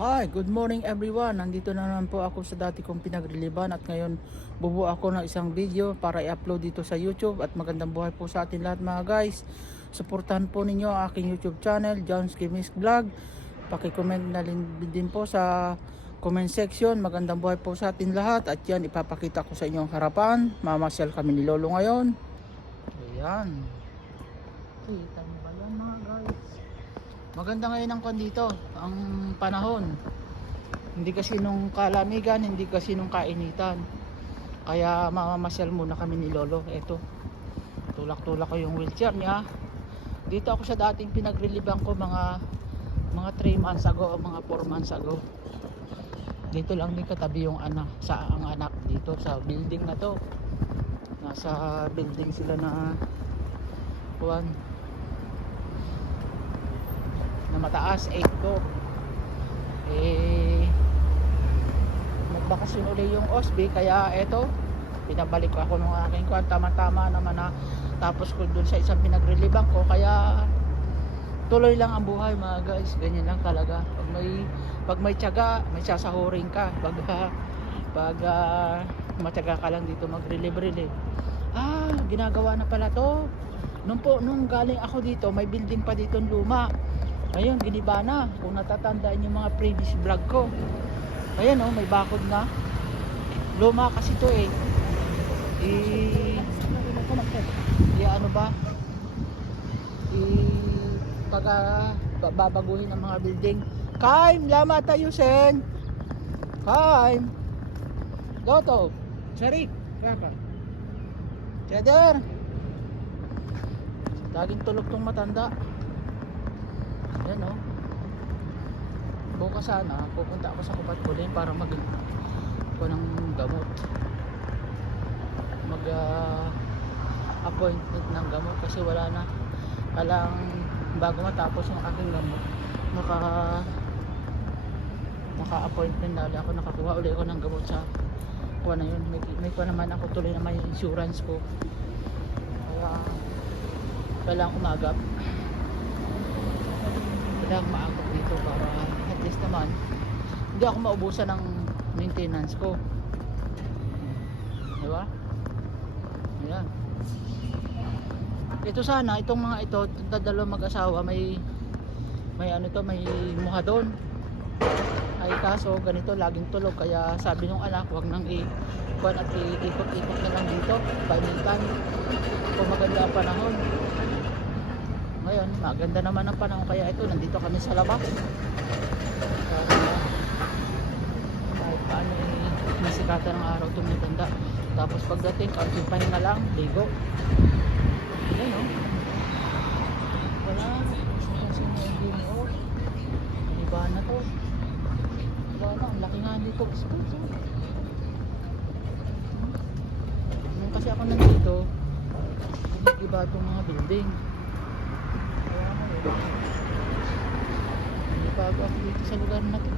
Hi, good morning everyone. Nandito na naman po ako sa dati kong pinagliliban at ngayon bubuo ako ng isang video para i-upload dito sa YouTube at magandang buhay po sa atin lahat mga guys. Suportahan po ninyo ang aking YouTube channel, John's Gimmicks Vlog. Paki-comment na din po sa comment section. Magandang buhay po sa atin lahat at yan ipapakita ko sa inyong harapan. Mamasyal kami ni Lolo ngayon. Ayan. Kita mo ba yan mga guys? Maganda ngayon ang dito, ang panahon. Hindi kasi nung kalamigan, hindi kasi nung kainitan. Kaya mamamasyal muna kami ni Lolo. Eto, tulak-tulak ko yung wheelchair niya. Dito ako sa dating pinagreliban ko mga 3 months ago o mga 4 months ago. Dito lang din katabi yung ang anak dito sa building na to. Nasa building sila na mataas, 8 to. Nagbakasyon ulit yung OSB kaya eto, pinabalik ako ng aking kuwan. Tama-tama naman na tapos ko dun sa isang pinagreliban ko, kaya tuloy lang ang buhay mga guys. Ganyan lang talaga. Pag may tiyaga, may sasahurin ka. Pag matyaga ka lang dito magrelieve. Ginagawa na pala to. Nung galing ako dito, may building pa dito luma. Ayun, giniba na. Kung natatandaan yung mga previous vlog ko. Ayan may bakod na. Luma kasi to babaguhin ng mga building. Kaim, lama tayo sen. Kaim. Doto. Sarik. Kaka. Cheder. Laging tulog tong matanda. Ayan bukas sana pupunta ako sa Kupat Kulin para mag ng gamot, appointment ng gamot kasi wala na. Kalang bago matapos yung aking gamot naka-appointment na ulit ako, nakakuha ulit ako ng gamot sa kuha na yun. May kuha naman ako, tuloy naman yung insurance ko, kaya kailangang umagap, kailangang maagap dito para at least naman hindi ako maubusan ng maintenance ko, diba? Ayan. Ito sana, itong mga ito, dalawang mag-asawa, may muhadon. Ay kaso ganito laging tulog, kaya sabi nung anak wag nang ikot na lang dito pamintan kung maganda ang panahon. Ngayon maganda naman ang panahon, kaya ito nandito kami sa labas kahit paano nisikatan ng araw tumitanda. Tapos pagdating kaunting pahinga lang, ligo. Ayan wala kasi iba na to. Ang laki nga dito. Nung kasi ako nandito, iba itong mga building. Kaya bago ako dito sa lugar na to.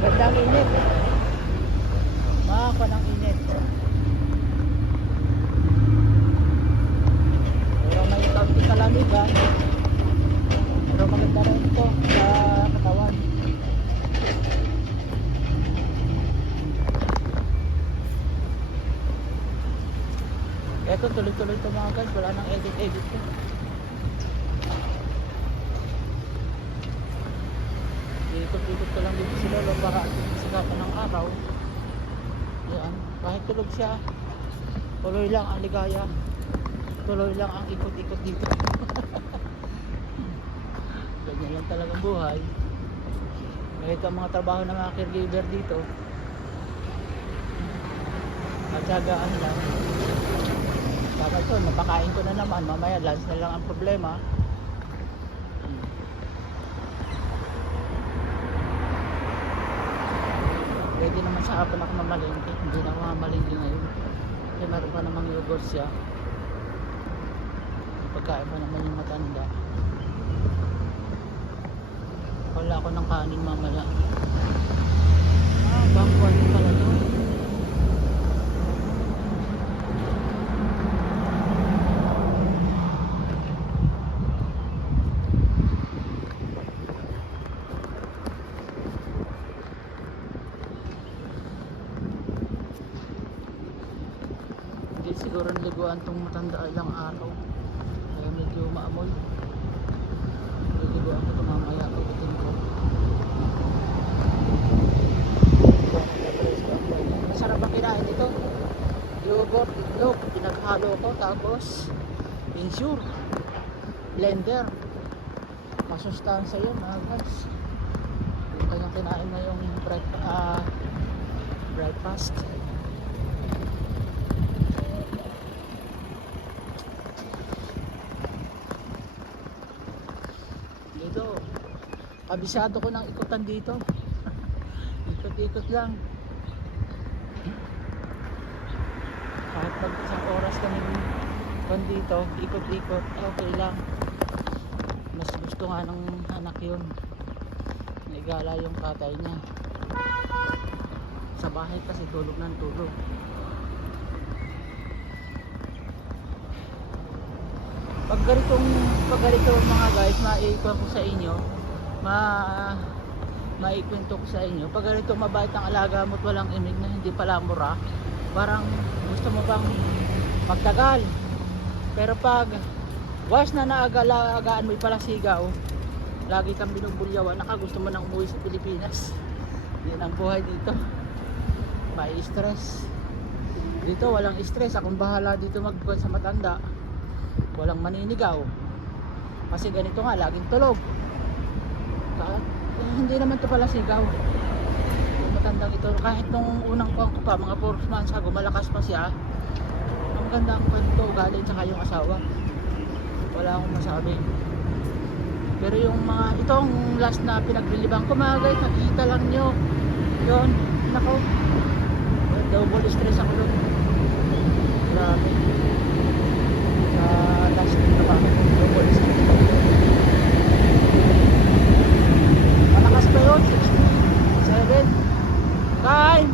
Gandang init. Maka ng init. Kalamigan, pero maganda rin ito sa katawan. Ito tuloy-tuloy ito mga guys, wala nang edit ko. Ikot-ikot ko lang dito sila para sigapan ng araw. Yan, kahit tulog siya, tuloy lang ang ligaya. Tuloy lang ang ikot-ikot dito. Ganyan lang talagang buhay. Ito ang mga trabaho ng mga caregiver dito. Matyagaan lang. Tama ito, napakain ko na naman. Mamaya lunch na lang ang problema. Pwede naman sa hapon ako mamalingki. Hindi na ako mamalingki ngayon. Kasi meron pa namang yogurt siya. Pagkain pa naman yung matanda. Wala ako ng kanin mamaya. Bangkuan pala to. siguro naliguan tong matanda ilang araw. Kaya medyo maamoy. Naliguan ko ito mamaya. Pagdating ko. Masarap ang kinain ito. Yogurt, itlog. Pinaghalo ko. Tapos insure. Blender. Masustansya yun mga guys. Yung kanyang kinain na yung breakfast. Dito kabisado ko ng ikutan dito. Ikot-ikot lang. Kahit pag isang oras kami dito, ikot-ikot, okay lang. Mas gusto nga ng anak yun. Nagala yung tatay niya. Sa bahay kasi tulog ng tulog. Pag ganito mga guys, maikwento ko sa inyo, maikwento ko sa inyo. Pag ganito mabait ang alaga mo at walang imig na hindi pala mura, parang gusto mo pang magtagal. Pero pag once na naagalaan mo pala sigaw, lagi kang binubulyawan, gusto mo nang umuwi sa Pilipinas. Yan ang buhay dito. May stress. Dito walang stress. Akong bahala dito magbuhat sa matanda. Walang maninigaw. Kasi ganito nga, laging tulog. Hindi naman to pala sigaw. Yung matandang ito, kahit nung unang kuwang ko pa, mga 4 months ago, malakas pa siya. Ang ganda ang kwento, galing tsaka yung asawa. Wala akong masabi. Pero yung mga, itong last na pinaglilibang ko mga guys, nakikita lang nyo. Yun, nako. Double stress ako doon. Grabe. Last na ba? Double stress. Malakas pa yun, 67. Kain!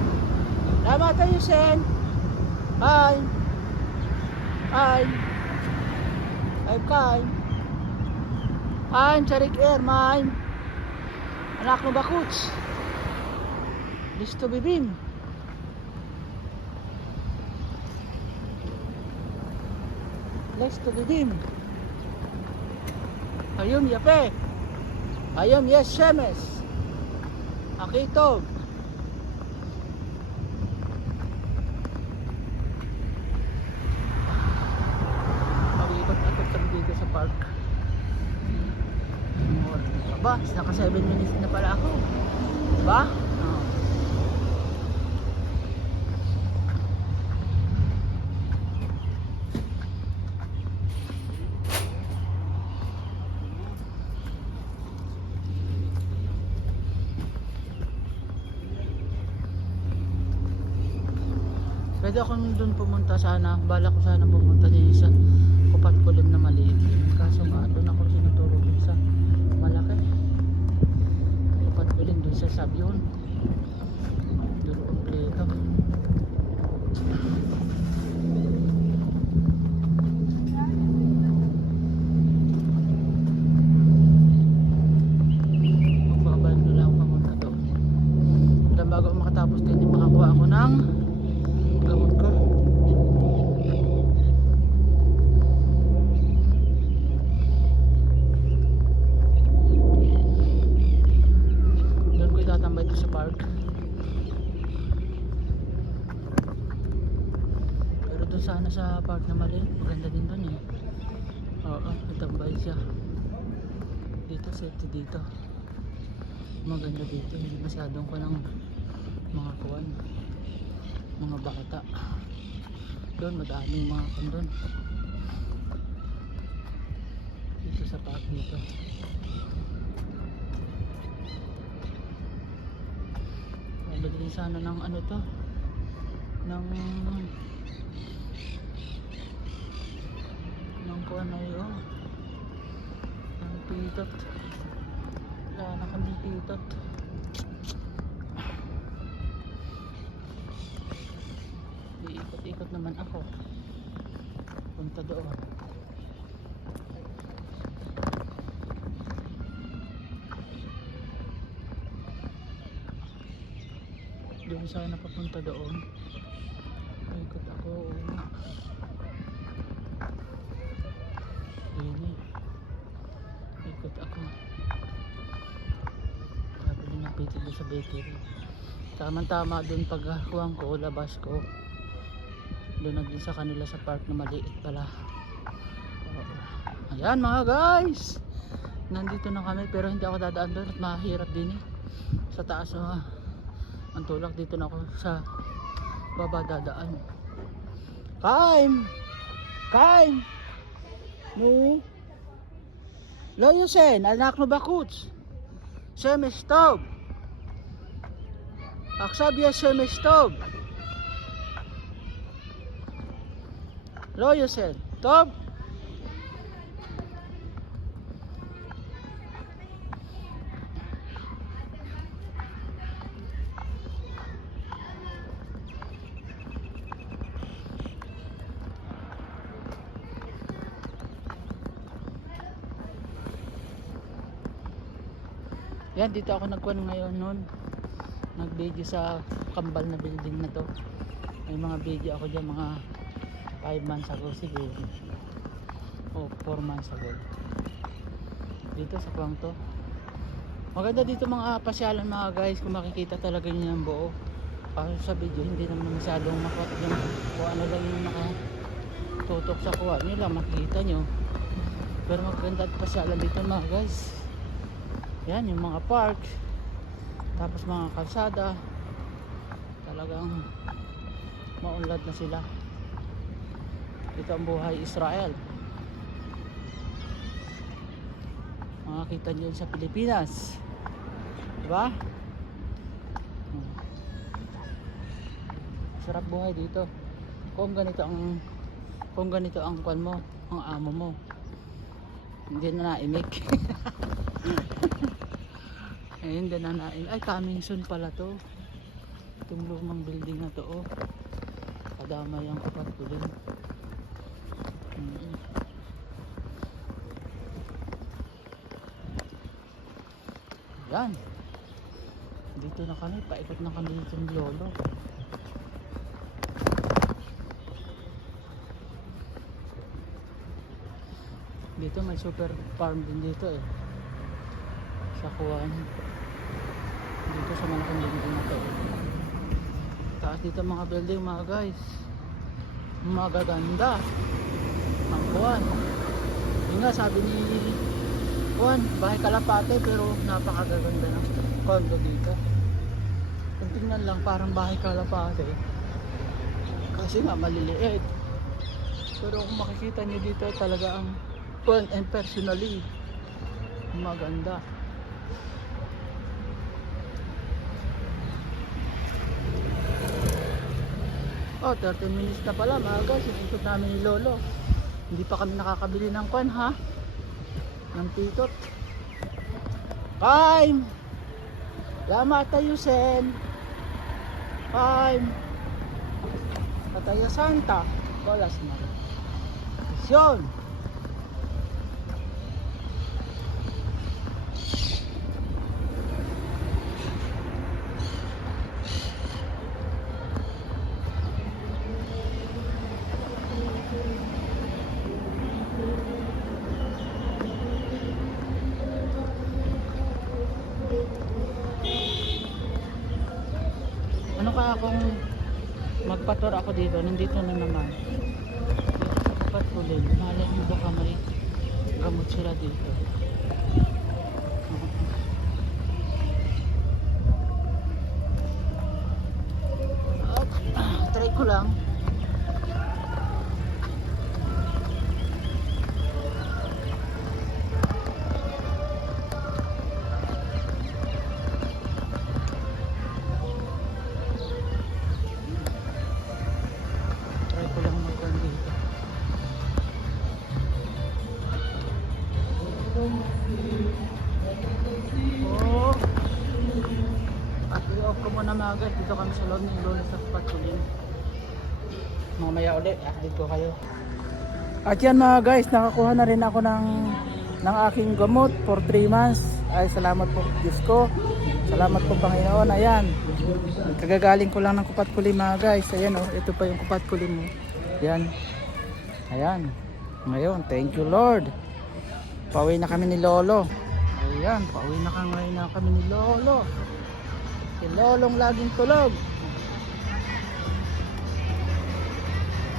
Tama tayo, Sen. Kain! Kain! Ay, kain! Kain, Charik Air, main! Anak mo ba, Coach? Listo, bibim! Listo, bibim! Ayun, yape! Ayun, yes, shemes! Akitog! Mag-ikot-ikot kami dito sa park. Aba, naka 7 minutes na pala ako. Diba? Oh. Pwede akong doon pumunta sana. Bala ko sana pumunta din sa kupat kulim na maliit. Kaso nga, doon ako sinuturo dun sa malaki. Kupat kulim doon sa Sabyon. Doon kompleto. Magbabayan ko lang pumunta doon. Ilang bago makatapos din, makakuha ako ng gamot ko. Doon ko itatambay ito sa park. Pero doon sana sa park na maliit, maganda din doon eh. Oo, itambay siya. Dito, safety dito. Maganda dito, hindi masyadong ko ng mga kuwan, mga bata. Doon madaming mga kandon. Dito sa park dito. Nalagyan sana ng ano to, ng kuwan na yun, ng pitot. Wala na kami pitot. Iikot-ikot naman ako punta doon. Doon sana papunta doon. Ikot ako. sa bakery. Tama dun pagkakuhan ko, labas ko. Doon na din sa kanila sa park na maliit pala. Oo. Ayan mga guys, nandito na kami pero hindi ako dadaan doon at mahirap din sa taas. Ang tulak dito na ako sa baba dadaan. Kain no Loyosen, anak no bakuts semestov aksabia semestov Loyosen top. Yan, dito ako nagkuhan ngayon nun. Nag-video sa kambal na building na to. May mga video ako dyan, mga 5 months ago siguro. O 4 months ago. Dito sa kuwang to. Maganda dito mga pasyalan mga guys, kung makikita talaga nyo yung buo. Kasi sa video, hindi naman masyadong makakot yung kung ano lang yung nakatutok sa kuha nyo lang, makikita nyo. Pero maganda at pasyalan dito mga guys. Yan yung mga park, tapos mga kalsada, talagang maunlad na sila. Ito ang buhay Israel. Makikita nyo sa Pilipinas, diba? Sarap buhay dito kung ganito ang kwan mo, ang amo mo, hindi na naimik. Ayun, din na nain. Ay, coming soon pala to. Itong lumang building na to, oh. Kadamay ang kapat ko din. Yan. Dito na kami. Paikot na kami dito ng lolo. Dito may super farm din dito eh. Sa kuwan. Dito sa malaking building na to. Taas dito mga building mga guys. Magaganda. Ang kuwan. Yung nga sabi ni kuwan, bahay Kalapate pero napakagaganda ng condo dito. Kung tingnan lang parang bahay Kalapate. Kasi nga maliliit. Pero kung makikita nyo dito talaga ang kuwan and personally maganda. Oh, 30 minutes na pala mga guys, ikot namin ni lolo. Hindi pa kami nakakabili ng kwan ha, ng pitot. Kain! Lama tayo sen. Kain! Kataya Santa. Bolas na. Misyon! Ano kaya kung magpatur ako dito, nandito na naman dito sa Patpulin, malay mo baka may gamot sila dito. Try ko lang. Oh, at i-off ko muna mga guys. Dito kami sa loob ng lolo sa Patpulin. Mamaya ulit, dito kayo. At yan mga guys, nakakuha na rin ako ng aking gamot for 3 months. Ay salamat po Diyos ko. Salamat po Panginoon. Ayan, kagagaling ko lang ng Kupatkulim mga guys. Ayan oh, ito pa yung Kupatkulim mo. Ayan. Ayan. Ngayon, thank you Lord. Pauwi na kami ni lolo. Ayan, pauwi na kami ni lolo. Si Lolong laging tulog.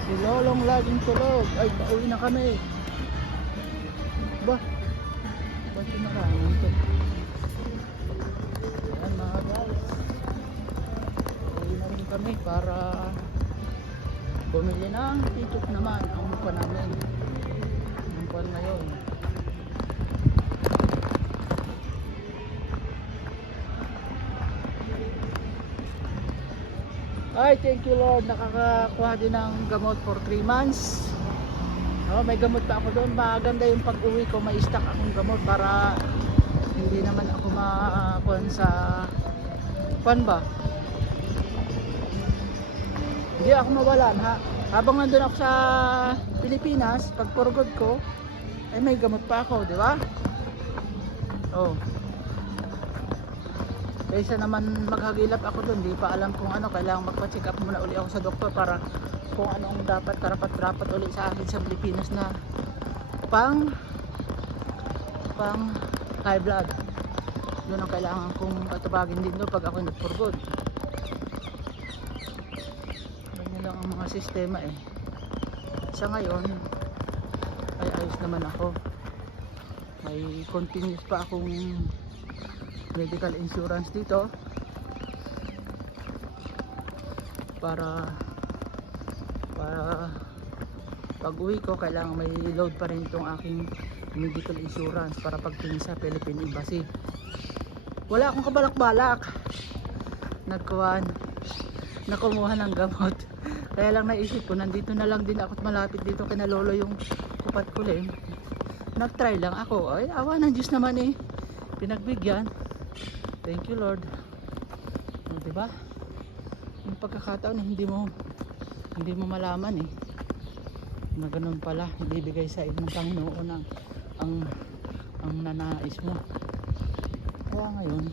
Si Lolong laging tulog. Ay, pauwi na kami. Ba? Ba't yung maraming ito? Ayan mga guys. Pauwi na rin kami para bumili ng ticket naman. Ang mukha namin. Ang mukha ngayon. Ay, thank you Lord, nakakakuha din ng gamot for 3 months. Oh, may gamot pa ako doon. Maganda yung pag-uwi ko, may stock akong gamot para hindi naman ako makakuha sa kuwan ba. Hindi ako mawalan ha. Habang nandun ako sa Pilipinas, pag for good ko, ay may gamot pa ako, di ba? Oh. Kaysa naman maghagilap ako doon, di pa alam kung ano, kailangan magpa-check up muna uli ako sa doktor para kung anong dapat karapat-dapat uli sa akin sa Pilipinas na pang high blood. Yun ang kailangan kong patubagin din doon pag ako nag-for good. Ganyan lang ang mga sistema eh. Sa ngayon ay ayos naman ako. May continuous pa akong medical insurance dito para pag uwi ko kailangan may load pa rin itong aking medical insurance para pagtingin sa Philippine Embassy. Wala akong kabalak-balak nakumuha ng gamot, kaya lang naisip ko nandito na lang din ako at malapit dito kina lolo yung kupat ko lang, nag-try lang ako. Ay, awa ng Diyos naman eh, pinagbigyan. Thank you Lord. Diba? Yung pagkakataon hindi mo malaman eh na ganun pala ibibigay sa ng Panginoon ang nanais mo. Kaya ngayon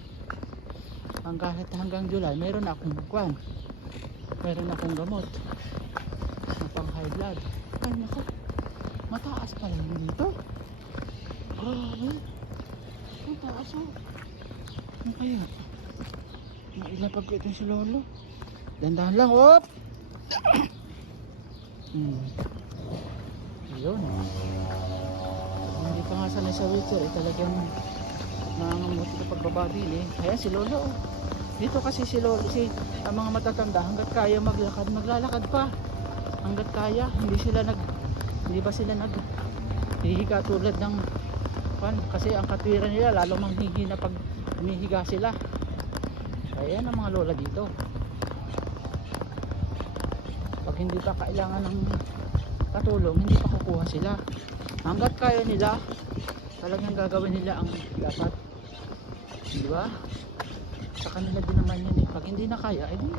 hanggang July meron akong gamot na pang high blood. Ay nako, mataas pala yun dito. Grabe, mataas oh. Ano kaya? Mailapag ko itong si lolo. Dandahan lang, whoop! Ayun. Hindi pa nga sanay sa wheelchair eh, talagang nangangamuti ka pagbabadil eh. Ayan si lolo. Dito kasi si lolo, ang mga matatanda hanggat kaya maglakad, maglalakad pa. Hanggat kaya, hindi ba sila hihiga tulad ng kasi ang katwiran nila lalo manghihina pag humihiga sila. Kaya ang mga lola dito, pag hindi pa kailangan ng katulong, hindi pa kukuha sila. Hanggat kaya nila, talagang gagawin nila ang dapat, di ba? Sa kanila din naman yun eh. Pag hindi na kaya, hindi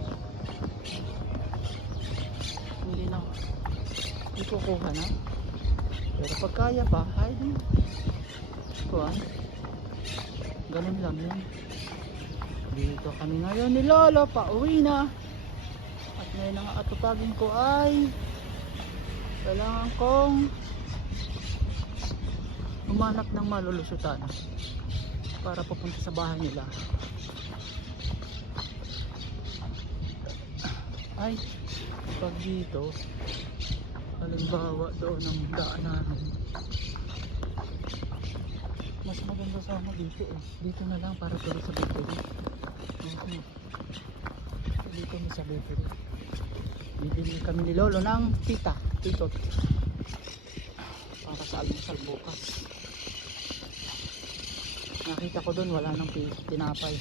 kukuha na. Pero pag kaya pa, ay di kuhan. Ganun lang yun. Dito kami ngayon ni lolo, pauwi na. At ngayon ang atupagin ko ay kailangan kong humanap ng malulusutan para papunta sa bahay nila. Ay, pag dito halimbawa doon ang daanan, mas maganda sana dito eh. Dito na lang para tuloy sa bakery. Dito na sa bakery. Bibili kami ni lolo ng titot para sa almusal bukas. Nakita ko doon wala nang tinapay.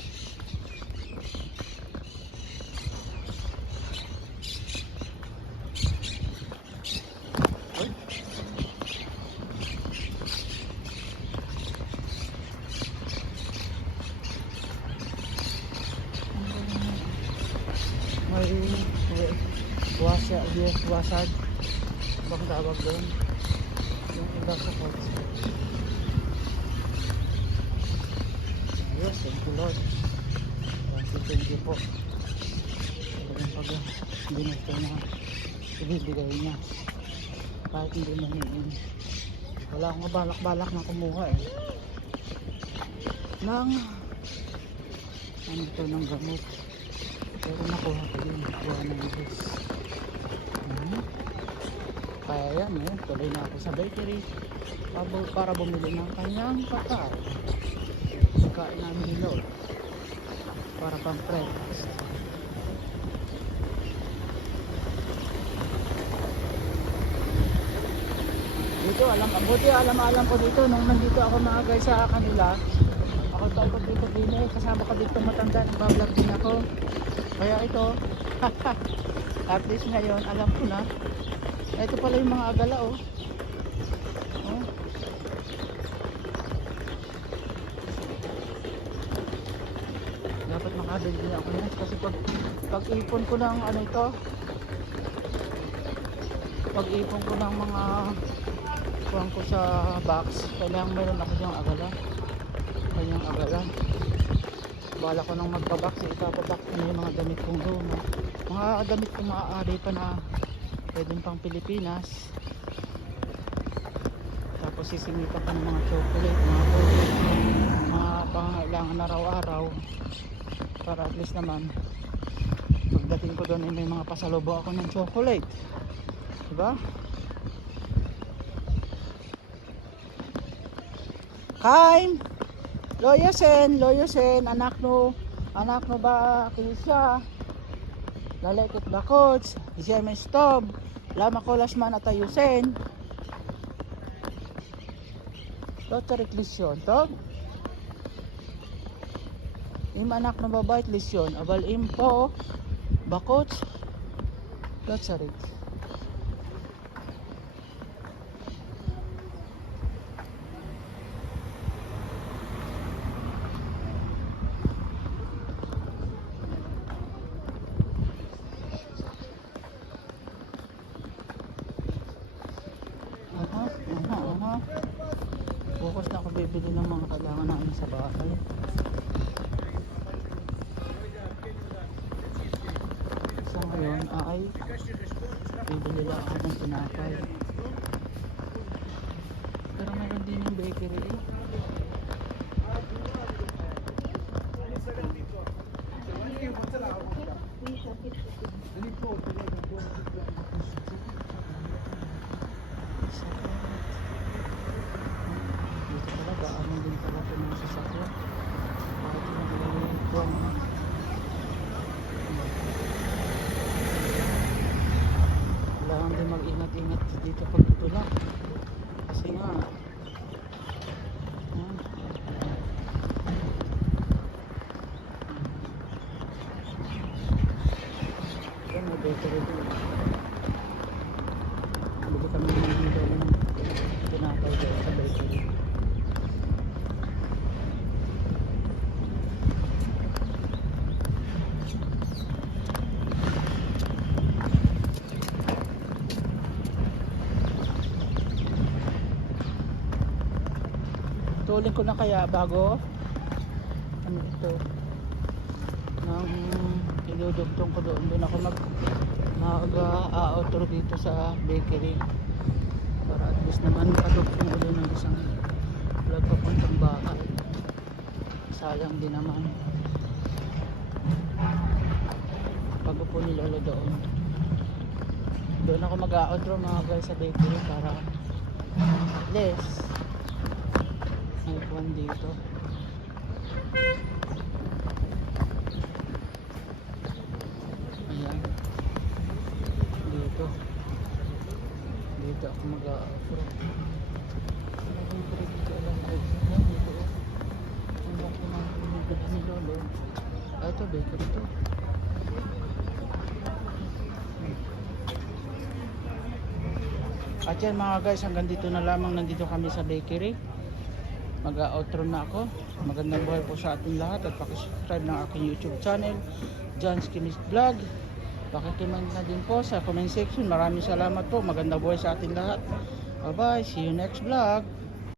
May wasad bang tawag doon yung iba sa coach. Yes, thank you Lord. Thank you po pag binusto na ibibigay niya kahit hindi maniin. Wala akong balak-balak na kumuha eh ng ano ito ng gamot. Pero nakuha ko yun. Nakuha ng ibis. Kaya yan, tuloy na ako sa bakery para bumili ng kanyang pagkain. Pagkain namin ni Lord para pang breakfast. Dito alam ko dito nung nandito ako mga guys sa kanila. Ako tayo dito din kasama ko dito matanda, nagbablog din ako. Kaya ito at least ngayon alam ko na. Ito pala yung mga agala oh. Dapat makabili din ako yan kasi pag ipon ko ng ano ito, pag ipon ko ng mga kuhan ko sa box, kailangan meron ako yung agala. Kanyang agala. Bala ko nang magpa-box, ipapabox ko na yung mga damit kong doon. Mga damit kong maaari pa na pwedeng pang Pilipinas. Tapos sisingipan ka ng mga chocolate, mga toys, mga pangailangan na araw-araw. Para at least naman pagdating ko doon may mga pasalubong ako ng chocolate. Diba? Kain! Loyosen, anak no ba kisya? Lalekit ba coach? Isya may stop. Lama ko lasman at ayusin. Lotarik lisyon, to? Im anak no babait lisyon. Abal im po ba coach? Lotarik. Bukas na ako bibili ng mga kailangan namin sa bahay. So ngayon ay bibili lang ako ng tinapay. Pero meron din yung bakery eh. Ano din pala ito ng sasakyan kahit naglalikuan kailangan din mag-ingat-ingat dito pag tutulak kasi nga yan may battery din bili kami ng tinapay dito sa bakery. Tulin ko na kaya bago ano ito nang idudugtong ko doon ako mag-outro dito sa bakery para at least naman makadugtong ko doon ng isang vlog papuntang bahay. Sayang din naman pag upo ni Lolo doon ako mag-outro mga guys sa bakery para at least may puwan dito. Ayan. Dito ako mag-outro. Dito alam ko. Dito. Ang laki ng pinigil ni Lolo. Ito, bakery to. At yan mga guys, hanggang dito na lamang. Nandito kami sa bakery. Mag-outro na ako. Magandang buhay po sa ating lahat at pakisubscribe ng aking YouTube channel, John's Chemist Vlog. Pakicomment na din po sa comment section. Maraming salamat po. Magandang buhay sa ating lahat. Bye bye. See you next vlog.